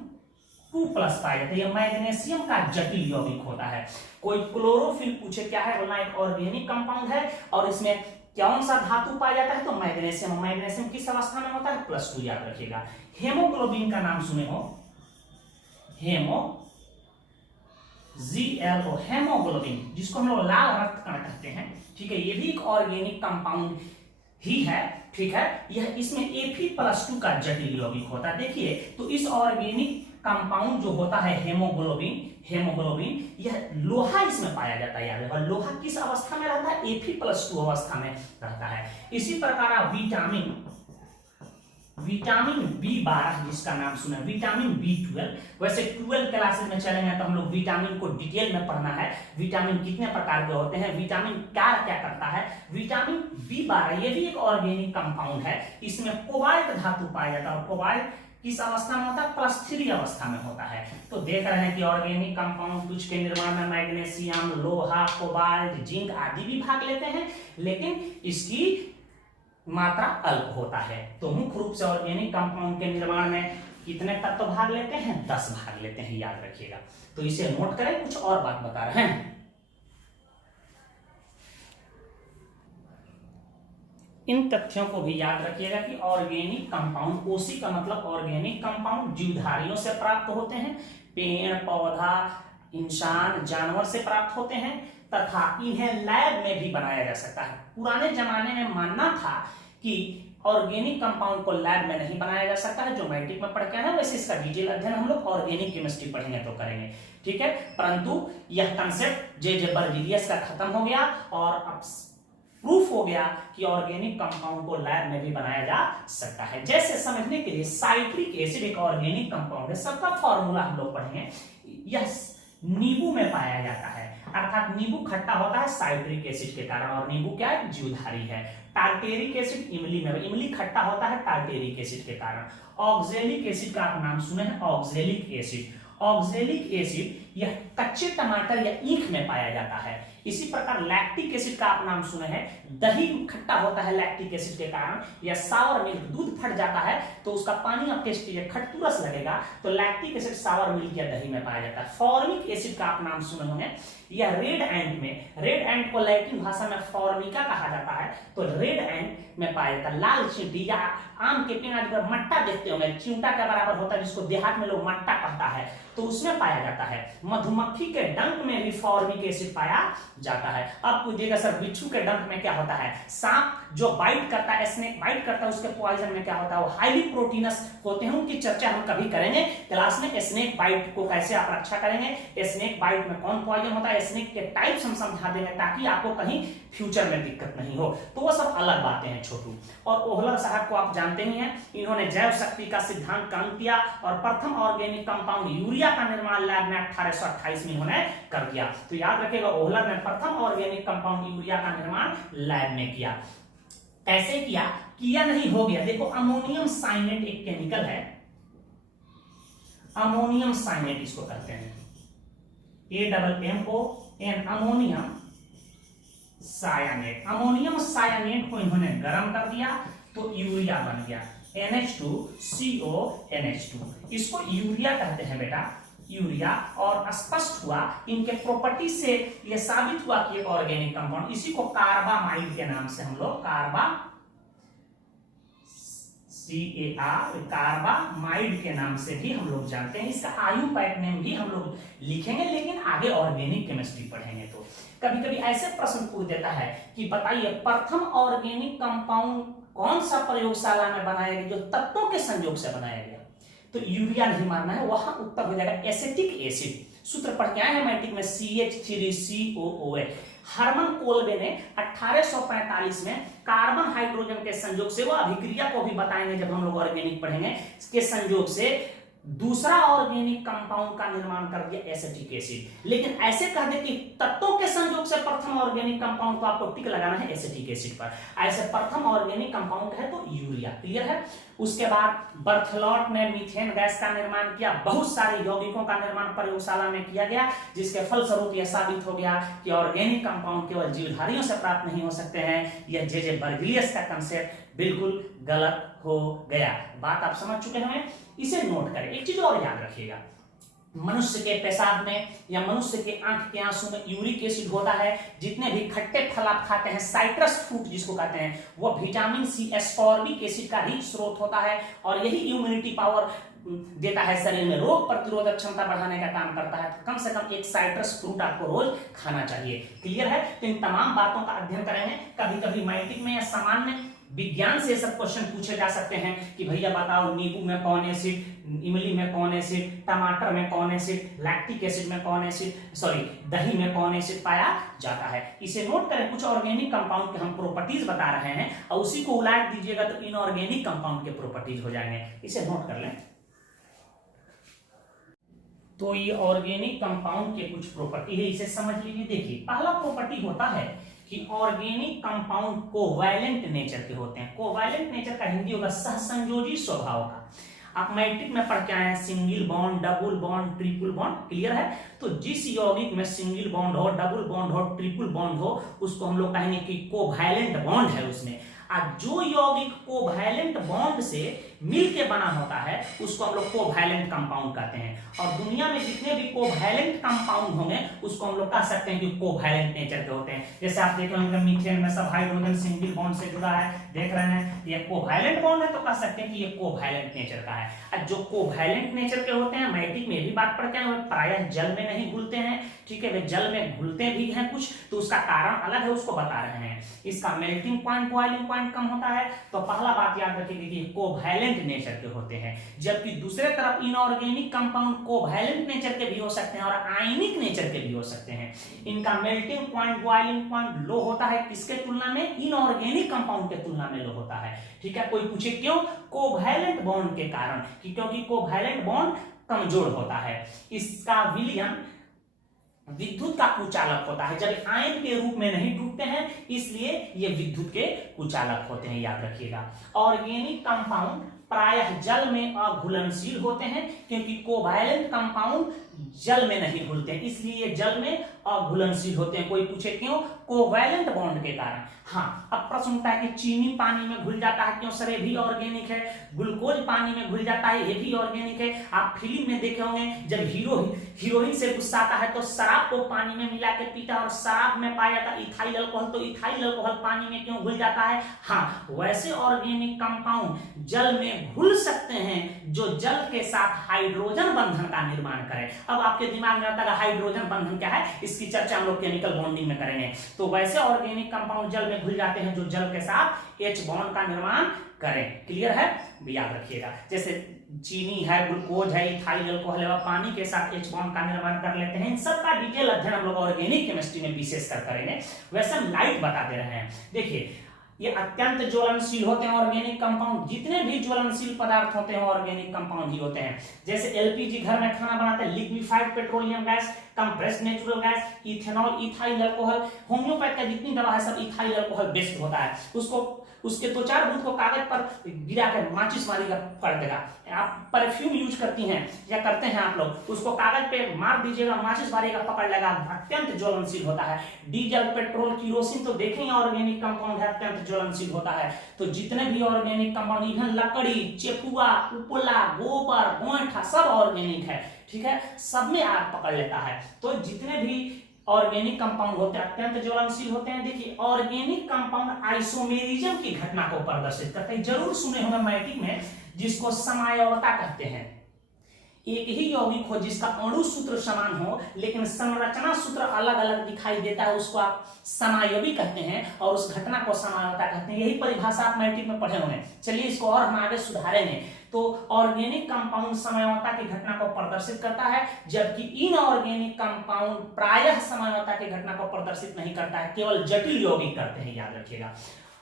2+ पाया जाता है। यह मैग्नीशियम का जटिल यौगिक होता है। कोई क्लोरोफिल पूछे क्या है, बोलना एक ऑर्गेनिक कंपाउंड है और इसमें कौन सा धातु पाया जाता है, तो मैग्नीशियम। मैग्नीशियम किस अवस्था में होता है, +2 याद रखिएगा। हेमोग्लोबिन का नाम सुने हो, GLO हेमोग्लोबिन, जिसको हम लोग लाल रक्त कण कहते हैं, ठीक है। ये भी एक ऑर्गेनिक कंपाउंड ही है, ठीक है। यह इसमें Fe+2 का जटिल यौगिक होता है। देखिए तो इस ऑर्गेनिक कंपाउंड जो होता है हेमोग्लोबिन, यह लोहा इसमें पाया जाता है, याद है। और लोहा किस अवस्था में रहता है, Fe+2 अवस्था में रहता है। इसी प्रकार विटामिन B12 जिसका नाम सुना, विटामिन B12, वैसे 12 क्लासेस में चलेंगे तो हम लोग विटामिन को डिटेल में पढ़ना है, विटामिन कितने प्रकार के होते हैं, विटामिन क्या करता है। विटामिन B12 ये भी एक ऑर्गेनिक कंपाउंड है, इसमें कोबाल्ट धातु पाया जाता है और कोबाल्ट किस अवस्था में होता है, +3 अवस्था में होता है। तो देख रहे हैं कि ऑर्गेनिक कंपाउंड कुछ के निर्माण में मैग्नीशियम, लोहा, कोबाल्ट, जिंक आदि भी भाग लेते हैं, लेकिन इसकी मात्रा अल्प होता है। तो मुख्य रूप से ऑर्गेनिक कंपाउंड के निर्माण में कितने तत्व भाग लेते हैं, 10 भाग लेते हैं, याद रखिएगा। तो इसे नोट करें, कुछ और बात बता रहे हैं। इन तथ्यों को भी याद रखिएगा कि ऑर्गेनिक कंपाउंड, OC का मतलब ऑर्गेनिक कंपाउंड, जीवधारियों से प्राप्त होते हैं, पेड़ पौधा, इंसान, जानवर से प्राप्त होते हैं, तथा इन्हें लैब में भी बनाया जा सकता है। पुराने जमाने में मानना था कि ऑर्गेनिक कंपाउंड को लैब में नहीं बनाया जा सकता है, जो मैट्रिक में पढ़ के है, वैसे इसका डिटेल अध्ययन हम लोग ऑर्गेनिक केमिस्ट्री पढ़ेंगे तो करेंगे, ठीक है। परंतु यह कंसेप्ट जे बर्जीलियस का खत्म हो गया और अब प्रूफ हो गया कि ऑर्गेनिक कंपाउंड को लैब में भी बनाया जा सकता है। जैसे समझने के लिए साइट्रिक एसिड एक ऑर्गेनिक कंपाउंड है, सबका फॉर्मूला हम लोग पढ़ेंगे। यह नींबू में पाया जाता है, अर्थात नींबू खट्टा होता है साइट्रिक एसिड के कारण, और नींबू क्या है, जीवधारी है। टार्टेरिक एसिड इमली में, इमली खट्टा होता है टार्टेरिक एसिड के कारण। ऑक्जेलिक एसिड का आप नाम सुने हैं, ऑक्जेलिक एसिड। ऑक्जेलिक एसिड यह कच्चे टमाटर या ईख में पाया जाता है। इसी प्रकार लैक्टिक एसिड का आप नाम सुने हैं, दही खट्टा होता है लैक्टिक एसिड के कारण, या सावर मिल्क, दूध फट जाता है तो उसका पानी आप टेस्ट कीजिए, खटतुरस लगेगा, तो लैक्टिक एसिड सावर मिल्क या दही में पाया जाता है। फॉर्मिक एसिड का आप नाम सुने होंगे, यह रेड एंट में, रेड एंट को लैटिन भाषा में फॉर्मिका कहा जाता है, तो रेड एंट में पाया जाता है। लाल चींटी या आम के पेड़ पर मट्टा देखते होंगे, चिंटा के बराबर होता है, जिसको देहात में लोग मट्टा कहता है, तो उसमें पाया जाता है। मधुमक्खी के डंक में भी फॉर्मिक एसिड पाया जाता है। अब पूछिएगा सर बिच्छू के डंक में क्या होता है, सांप जो बाइट करता है, स्नेक बाइट करता है, उसके पॉइजन में क्या होता है, वो हाईली प्रोटीनस होते हैं, उनकी चर्चा हम कभी करेंगे क्लास में। स्नेक बाइट को कैसे आप रक्षा करेंगे, स्नेक बाइट में कौन पॉइजन होता है, स्नेक के टाइप्स हम समझा देंगे ताकि आपको कहीं फ्यूचर में दिक्कत नहीं हो। तो वो सब अलग बातें हैं छोटू। और ओहलर साहब को आप जानते ही हैं, इन्होंने जैव शक्ति का सिद्धांत काम किया और प्रथम ऑर्गेनिक कंपाउंड यूरिया का निर्माण लैब में 1828 में इन्होंने कर दिया। तो याद रखिएगा, ओहलर ने प्रथम ऑर्गेनिक कंपाउंड यूरिया का निर्माण लैब में किया। कैसे किया नहीं, हो गया। देखो अमोनियम साइनेट एक केमिकल है, अमोनियम साइनेट इसको कहते हैं, AMMON, अमोनियम सायानेट, अमोनियम सायानेट को इन्होंने गर्म कर दिया तो यूरिया बन गया, NH2CONH2, इसको यूरिया कहते हैं बेटा, यूरिया। और स्पष्ट हुआ इनके प्रॉपर्टी से यह साबित हुआ कि ऑर्गेनिक कंपाउंड, इसी को कार्बामाइड के नाम से हम लोग कार्बामाइड के नाम से भी हम लोग जानते हैं। इसका आयु पैट नेम भी हम लोग लिखेंगे, लेकिन आगे ऑर्गेनिक केमिस्ट्री पढ़ेंगे तो कभी कभी ऐसे प्रश्न पूछ देता है कि बताइए प्रथम ऑर्गेनिक कंपाउंड कौन सा प्रयोगशाला में बनाया गया जो तत्वों के संयोग से बनाया गया, तो यूरिया नहीं मानना है, वहां उत्तर हो जाएगा एसिटिक एसिड। सूत्र पढ़ के आए हैं मैट्रिक में, CH3COOH। हरमन कोलबे ने 1845 में कार्बन हाइड्रोजन के संयोग से, वो अभिक्रिया को भी बताएंगे जब हम लोग ऑर्गेनिक पढ़ेंगे, के संयोग से दूसरा ऑर्गेनिक कंपाउंड का निर्माण कर दिया एसिटिक एसिड। लेकिन ऐसे कह दे कि तत्वों के संयोग से प्रथम ऑर्गेनिक कंपाउंड, तो आपको टिक लगाना है एसिटिक एसिड पर। ऐसे प्रथम ऑर्गेनिक कंपाउंड है तो यूरिया, क्लियर है। उसके बाद बर्थेलॉट ने मीथेन गैस का निर्माण किया, बहुत सारे यौगिकों का निर्माण प्रयोगशाला में किया गया, जिसके फलस्वरूप यह साबित हो गया कि ऑर्गेनिक कंपाउंड केवल जीवधारियों से प्राप्त नहीं हो सकते हैं। यह जे बर्गलियस का कंसेप्ट बिल्कुल गलत हो गया। बात आप समझ चुके हैं, इसे नोट करें। एक चीज और याद रखिएगा, मनुष्य के पेशाब में या मनुष्य के आंख के आंसू में यूरिक एसिड होता है। जितने भी खट्टे फल आप खाते हैं, साइट्रस फ्रूट जिसको कहते हैं, वो विटामिन सी एस्कॉर्बिक एसिड का रिच स्रोत होता है, और यही इम्यूनिटी पावर देता है शरीर में, रोग प्रतिरोधक क्षमता बढ़ाने का काम करता है। तो कम से कम एक साइट्रस फ्रूट आपको रोज खाना चाहिए, क्लियर है। तो इन तमाम बातों का अध्ययन करेंगे। कभी कभी मैट्रिक में या सामान्य विज्ञान से सब क्वेश्चन पूछे जा सकते हैं कि भैया बताओ नींबू में कौन एसिड, इमली में कौन एसिड, टमाटर में कौन एसिड, लैक्टिक एसिड में कौन एसिड, सॉरी दही में कौन एसिड पाया जाता है। इसे नोट करें। कुछ ऑर्गेनिक कंपाउंड के हम प्रॉपर्टीज बता रहे हैं और उसी को उलट दीजिएगा तो इनऑर्गेनिक कंपाउंड के प्रॉपर्टीज हो जाएंगे। इसे नोट कर लें। तो ये ऑर्गेनिक कंपाउंड के कुछ प्रॉपर्टी है, इसे समझ लीजिए। देखिए पहला प्रॉपर्टी होता है कि ऑर्गेनिक कंपाउंड कोवैलेंट नेचर के होते हैं। कोवैलेंट नेचर का हिंदी होगा सहसंयोजी स्वभाव का। आप मैट्रिक में पढ़ के आए हैं, single bond, double bond, triple bond, clear है। तो जिस यौगिक में सिंगल बॉन्ड हो, डबल बॉन्ड हो, ट्रिपल बॉन्ड हो, उसको हम लोग कहेंगे कि कोवैलेंट बॉन्ड है उसमें। और जो यौगिक कोवैलेंट बॉन्ड से मिल के बना होता है उसको हम लोग कोवैलेंट कंपाउंड कहते हैं। और दुनिया में जितने भी कोवैलेंट कंपाउंड होंगे उसको हम लोग कह सकते हैं कि कोवैलेंट नेचर के होते हैं। जैसे आप देख रहे होंगे मीथेन में सब हाइड्रोजन सिंगल बॉन्ड से जुड़ा है, देख रहे हैं, ये कोवैलेंट बॉन्ड है तो कह सकते हैं कि ये कोवैलेंट नेचर का है। और जो कोवैलेंट नेचर के होते हैं, मैट्रिक में भी बात पढ़ते हैं, प्रायः जल में नहीं घुलते हैं, ठीक है। वे जल में घुलते भी हैं कुछ, तो उसका कारण अलग है, उसको बता रहे हैं। इसका मेल्टिंग पॉइंट, बॉइलिंग पॉइंट कम होता है। तो पहला बात याद रखिए कि कोवैलेंट नेचर के होते हैं। जबकि दूसरे तरफ इनऑर्गेनिक कंपाउंड कोवैलेंट नेचर के भी हो सकते हैं और आयनिक नेचर के भी हो सकते हैं। इनका मेल्टिंग पॉइंट, बॉइलिंग पॉइंट लो होता है, किसके तुलना में? इनऑर्गेनिक कंपाउंड के तुलना में लो होता है, ठीक है। कोई पूछे क्यों? कोवैलेंट बॉन्ड के कारण, क्योंकि कोवैलेंट बॉन्ड कमजोर होता है। इसका विलयन विद्युत का कुचालक होता है, जब आयन के रूप में नहीं डूबते हैं इसलिए ये विद्युत के कुचालक होते हैं, याद रखिएगा। ऑर्गेनिक कंपाउंड प्रायः जल में अघुलनशील होते हैं, क्योंकि कोवैलेंट कंपाउंड जल में नहीं घुलते हैं, इसलिए ये जल में अघुलनशील होते हैं। कोई पूछे क्यों? कोवैलेंट बॉन्ड के कारण। हाँ, अब प्रश्न उठता है कि चीनी पानी में घुल जाता है, क्यों सर? ये भी ऑर्गेनिक है। ग्लूकोज पानी में घुल जाता है, ये भी ऑर्गेनिक है। आप फिल्म में देखे होंगे जब हीरोइन से गुस्सा आता है तो शराब को पानी में मिला के पीता है और शराब में पाया जाता इथाइल अल्कोहल, तो इथाइल अल्कोहल पानी में क्यों घुल जाता है? हाँ, वैसे ऑर्गेनिक कंपाउंड जल में घुल सकते हैं जो जल के साथ हाइड्रोजन बंधन का निर्माण करें। अब आपके दिमाग में आता है हाइड्रोजन बंधन क्या है, इसकी चर्चा हम लोग केमिकल बॉन्डिंग में करेंगे। तो वैसे ऑर्गेनिक कंपाउंड जल में घुल जाते हैं जो जल के साथ H बॉन्ड का निर्माण करें, क्लियर है, याद रखिएगा। जैसे चीनी है, ग्लूकोज है, इथाइल अल्कोहल है, पानी के साथ H बॉन्ड का निर्माण कर लेते हैं। इन सब का डिटेल अध्ययन हम लोग ऑर्गेनिक केमिस्ट्री में विशेष कर करेंगे। वैसे हम लाइट बता दे रहे हैं। देखिए ये अत्यंत ज्वलनशील होते हैं ऑर्गेनिक कंपाउंड। जितने भी ज्वलनशील पदार्थ होते हैं ऑर्गेनिक कंपाउंड ही होते हैं। जैसे एलपीजी घर में खाना बनाते हैं, liquefied petroleum gas, compressed natural gas, ethanol, ethyl alcohol. Homeopath का जितनी दवा है सब इथाइल अल्कोहल बेस्ड होता है। उसको उसके 2-4 बूंद को कागज पर गिरा कर माचिस मारेगा, कर देगा। आप परफ्यूम यूज करती हैं या करते हैं आप लोग, उसको कागज पे मार दीजिएगा, माचिस मारेगा, पकड़ लेगा, अत्यंत ज्वलनशील होता है। डीजल, पेट्रोल, किरोसिन तो देखें ऑर्गेनिक कंपाउंड है, अत्यंत ज्वलनशील होता है। तो जितने भी ऑर्गेनिक कंपाउंड, इवन लकड़ी, चेपुआ, उपला, गोबर, गोइठा, सब ऑर्गेनिक है, ठीक है, सब में आग पकड़ लेता है। तो जितने भी ऑर्गेनिक कंपाउंड होते हैं अत्यंत ज्वलनशील होते हैं। देखिए ऑर्गेनिक कंपाउंड आइसोमेरिज्म की घटना को प्रदर्शित करते हैं, जरूर सुने होंगे मैट्रिक में, जिसको समायवता कहते हैं। एक ही यौगिक हो जिसका अणु सूत्र समान हो लेकिन संरचना सूत्र अलग अलग दिखाई देता है, उसको आप समायवी कहते हैं, और उस घटना को समायवता कहते हैं। यही परिभाषा आप मैट्रिक में पढ़े होंगे। चलिए इसको और हम आगे सुधारेंगे। तो ऑर्गेनिक कंपाउंड समायवता की घटना को प्रदर्शित करता है, जबकि इनऑर्गेनिक कंपाउंड प्रायः समायवता की घटना को प्रदर्शित नहीं करता है, केवल जटिल यौगिक करते हैं, याद रखिएगा।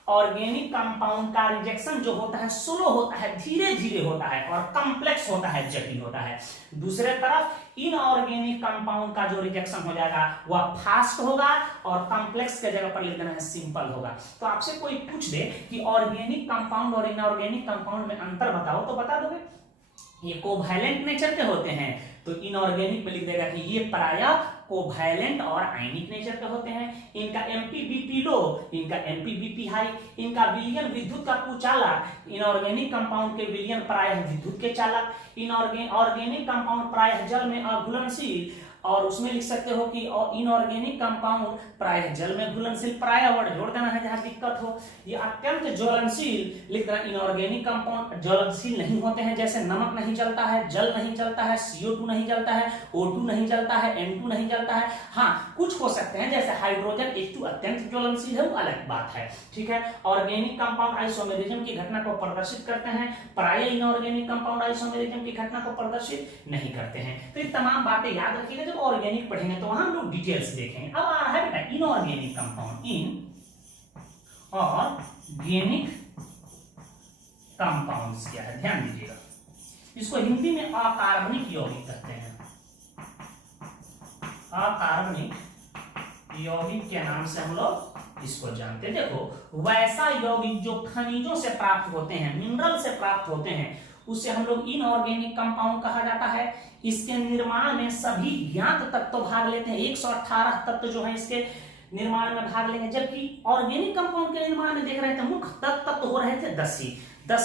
ऑर्गेनिक कंपाउंड का रिजेक्शन जो होता है स्लो होता है, धीरे धीरे होता है, और कॉम्प्लेक्स होता है, जटिल होता है। दूसरे तरफ इनऑर्गेनिक कंपाउंड का जो रिजेक्शन हो जाएगा वह फास्ट होगा, और कॉम्प्लेक्स के जगह पर लिख देना है सिंपल होगा। तो आपसे कोई पूछ दे कि ऑर्गेनिक कंपाउंड और इनऑर्गेनिक कंपाउंड में अंतर बताओ, तो बता दोगे? ये कोवैलेंट नेचर के होते हैं, तो इनऑर्गेनिक में लिख देगा कि ये प्रायः कोवैलेंट और आयनिक नेचर के होते हैं। इनका एमपीबीपी लो, इनका एमपीबीपी हाई, इनका विलयन विद्युत का कुचालक। इनऑर्गेनिक कंपाउंड के विलयन प्रायः विद्युत के चालक। ऑर्गेनिक कंपाउंड प्रायः जल में अघुलनशील, और उसमें लिख सकते हो कि इनऑर्गेनिक कंपाउंड प्रायः जल में घुलनशील, प्रायः वर्ड जोड़ देना है जहां दिक्कत हो। ये अत्यंत ज्वलनशील लिख देना। इनऑर्गेनिक कंपाउंड ज्वलनशील नहीं होते हैं, जैसे नमक नहीं जलता है, जल नहीं जलता है, CO2 नहीं जलता है, O2 नहीं जलता है, N2 नहीं जलता है। हाँ कुछ हो सकते हैं जैसे हाइड्रोजन H2 अत्यंत ज्वलनशील है, वो अलग बात है, ठीक है। ऑर्गेनिक कंपाउंड आइसोमेरिज्म की घटना को प्रदर्शित करते हैं, प्रायः इनऑर्गेनिक कंपाउंड आइसोमेरिज्म की घटना को प्रदर्शित नहीं करते हैं। तो ये तमाम बातें याद रखिएगा। ऑर्गेनिक पढ़ेंगे तो वहां हम लोग डिटेल्स देखेंगे। अब आ रहा है बेटा इनऑर्गेनिक कंपाउंड। इनऑर्गेनिक कंपाउंड्स क्या है, ध्यान दीजिएगा। इसको हिंदी में अकार्बनिक यौगिक कहते हैं। अकार्बनिक यौगिक के नाम से हम लोग इसको जानते हैं। देखो वैसा यौगिक जो खनिजों से प्राप्त होते हैं, मिनरल से प्राप्त होते हैं, उसे हम लोग इनऑर्गेनिक कंपाउंड कहा जाता है। इसके निर्माण में सभी ज्ञात तत्व भाग लेते हैं, 118 तत्व जो है इसके निर्माण में भाग लेंगे, जबकि ऑर्गेनिक कंपाउंड के निर्माण में देख रहे थे मुख्य तत्व हो रहे थे 10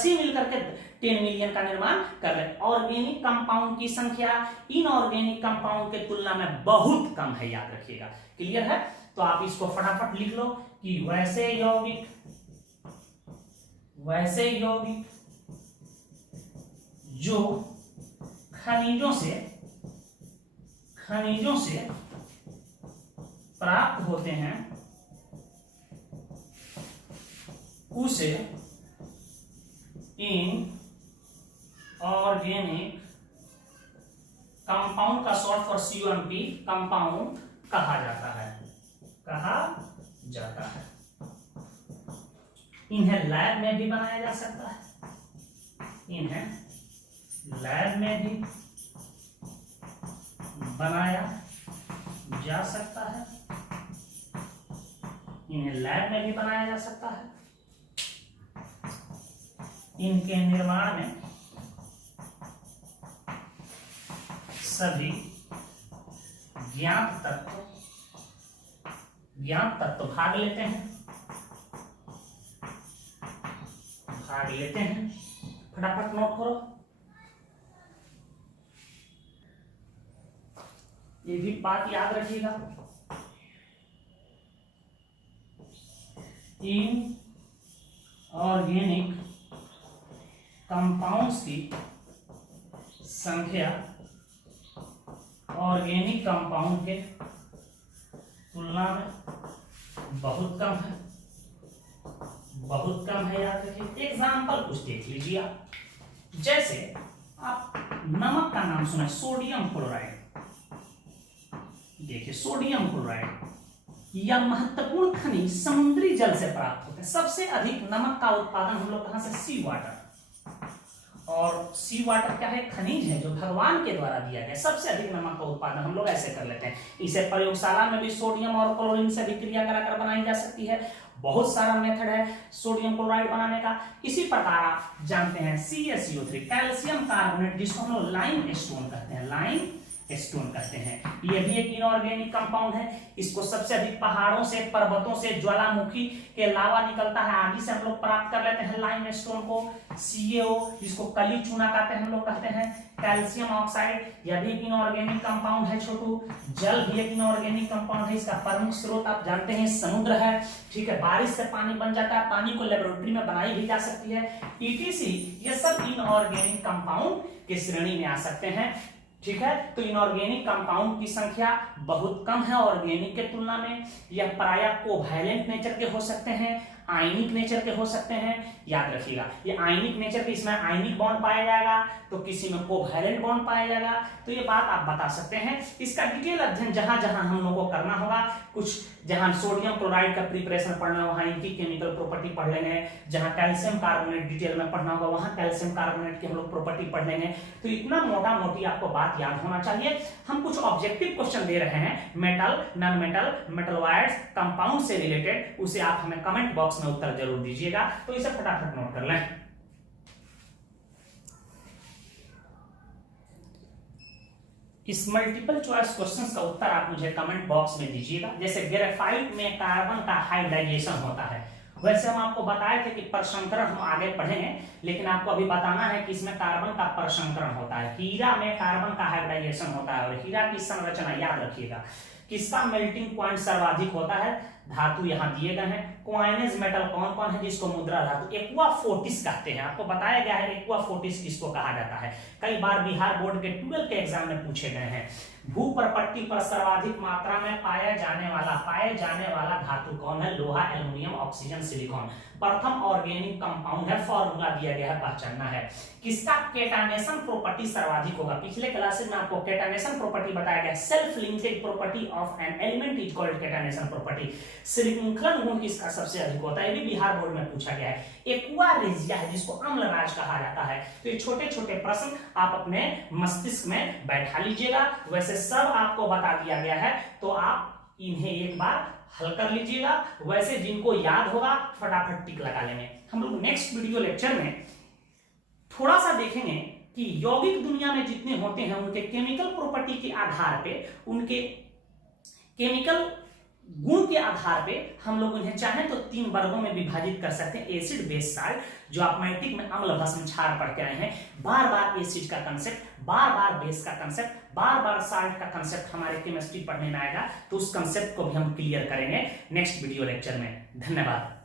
ही मिलकर के 10 मिलियन का निर्माण कर रहे हैं। ऑर्गेनिक कंपाउंड की संख्या इनऑर्गेनिक कंपाउंड के तुलना में बहुत कम है, याद रखिएगा। क्लियर है? तो आप इसको फटाफट लिख लो कि वैसे यौगिक जो खनिजों से प्राप्त होते हैं उसे इनऑर्गेनिक कंपाउंड का शॉर्ट फॉर COMP कंपाउंड कहा जाता है। इन्हें लैब में भी बनाया जा सकता है, इन्हें लैब में भी बनाया जा सकता है, इन्हें लैब में भी बनाया जा सकता है। इनके निर्माण में सभी ज्ञात तत्व भाग लेते हैं। फटाफट नोट करो, ये भी बात याद रखिएगा। इनऑर्गेनिक कंपाउंड्स की संख्या ऑर्गेनिक कंपाउंड के तुलना में बहुत कम है, याद रखिए। एग्जाम्पल कुछ देख लीजिए आप। जैसे आप नमक का नाम सुना, सोडियम क्लोराइड। देखिए सोडियम क्लोराइड या महत्वपूर्ण खनिज समुद्री जल से प्राप्त होते हैं। सबसे अधिक नमक का उत्पादन हम लोग कहां से? सी वाटर। और सी वाटर क्या है? खनिज है जो भगवान के द्वारा दिया गया। सबसे अधिक नमक का उत्पादन हम लोग ऐसे कर लेते हैं। इसे प्रयोगशाला में भी सोडियम और क्लोरीन से भी क्रिया कराकर बनाई जा सकती है। बहुत सारा मेथड है सोडियम क्लोराइड बनाने का। इसी प्रकार आप जानते हैं CaCO3 कैल्शियम कार्बोनेट, जिसको हम लोग लाइम स्टोन कहते हैं, लाइम स्टोन कहते हैं। ये भी एक इनऑर्गेनिक कंपाउंड है। इसको सबसे अधिक पहाड़ों से, पर्वतों से, ज्वालामुखी के लावा निकलता है, आदि से हम लोग प्राप्त कर लेते हैं लाइम स्टोन को। CaO, जिसको कली चूना कहते हैं, हम लोग कहते हैं। कैल्शियम ऑक्साइड, यह भी एक इनऑर्गेनिक कंपाउंड है छोटू। जल भी एक इनऑर्गेनिक कंपाउंड है। इसका प्रमुख स्रोत आप जानते हैं समुद्र है, ठीक है। बारिश से पानी बन जाता है, पानी को लेबोरेटरी में बनाई भी जा सकती है, ETC। ये सब इनऑर्गेनिक कंपाउंड की श्रेणी में आ सकते हैं, ठीक है। तो इनऑर्गेनिक कंपाउंड की संख्या बहुत कम है ऑर्गेनिक के तुलना में। यह प्रायः कोवैलेंट नेचर के हो सकते हैं, आयनिक नेचर के हो सकते हैं। याद रखिएगा, ये आयनिक नेचर के, इसमें आयनिक बॉन्ड पाया जाएगा तो किसी में कोवैलेंट बॉन्ड पाया जाएगा। तो ये बात आप बता सकते हैं। इसका डिटेल अध्ययन जहां जहां हम लोगों को करना होगा, कुछ जहां सोडियम क्लोराइड का प्रिपरेशन पढ़ना वहां इनकी केमिकल प्रॉपर्टी पढ़ लेंगे, जहां कैल्शियम कार्बोनेट डिटेल में पढ़ना होगा वहां कैल्शियम कार्बोनेट की हम लोग प्रॉपर्टी पढ़ लेंगे। तो इतना मोटा मोटी आपको बात याद होना चाहिए। हम कुछ ऑब्जेक्टिव क्वेश्चन दे रहे हैं metal, non metal, metalloids, compound से रिलेटेड, उसे आप हमें कमेंट बॉक्स में उत्तर जरूर दीजिएगा। तो इसे फटाफट नोट कर लें। इस मल्टीपल चॉइस क्वेश्चंस का उत्तर आप मुझे कमेंट बॉक्स में दीजिएगा। जैसे ग्रेफाइट में कार्बन का हाइब्रिडाइजेशन होता है, वैसे हम आपको बताए थे कि प्रसंकरण हम आगे पढ़ेंगे, लेकिन आपको अभी बताना है कि इसमें कार्बन का प्रसंकरण होता है। हीरा में कार्बन का हाइब्रिडाइजेशन होता है, और हीरा की संरचना याद रखिएगा, किसका मेल्टिंग पॉइंट सर्वाधिक होता है, धातु यहां दिए गए हैं। क्वाइनेज मेटल कौन कौन है, जिसको मुद्रा धातु एक्वा फोर्टिस कहते हैं। आपको बताया गया है एक्वा फोर्टिस किसको कहा जाता है, कई बार बिहार बोर्ड के 12 के एग्जाम में पूछे गए हैं। भूप्रपट्टी पर सर्वाधिक मात्रा में पाए जाने वाला धातु कौन है, लोहा, एल्युमिनियम, ऑक्सीजन, सिलिकॉन। प्रथम ऑर्गेनिक कंपाउंड है, फॉर्मूला दिया गया है, पहचानना है। किसका केटानेशन प्रॉपर्टी सर्वाधिक होगा, पिछले क्लासेस में आपको केटानेशन प्रॉपर्टी बताया गया, self linkage property of an element is called catenation property. श्रृंखलन गुण किसका सबसे अधिक होता है, ये भी बिहार बोर्ड में पूछा गया है। एक्वा रेजिया है, जिसको अम्लराज कहा जाता है। तो ये छोटे छोटे प्रश्न आप अपने मस्तिष्क में बैठा लीजिएगा। वैसे सब आपको बता दिया गया है, तो आप इन्हें एक बार हल कर लीजिएगा। वैसे जिनको याद होगा फटाफट टिक लगा लेंगे। हम लोग नेक्स्ट वीडियो लेक्चर में थोड़ा सा देखेंगे कि यौगिक दुनिया में जितने होते हैं उनके केमिकल प्रॉपर्टी के आधार पे, उनके केमिकल गुण के आधार पे हम लोग उन्हें चाहें तो 3 वर्गों में विभाजित कर सकते हैं। एसिड, बेस, साल्ट, जो आप मैट्रिक में अम्ल, भस्म, क्षार पढ़ के आए हैं। बार बार एसिड का कंसेप्ट, बार बार बेस का कंसेप्ट, बार बार साल्ट का कंसेप्ट हमारे केमिस्ट्री पढ़ने में आएगा, तो उस कंसेप्ट को भी हम क्लियर करेंगे नेक्स्ट वीडियो लेक्चर में। धन्यवाद।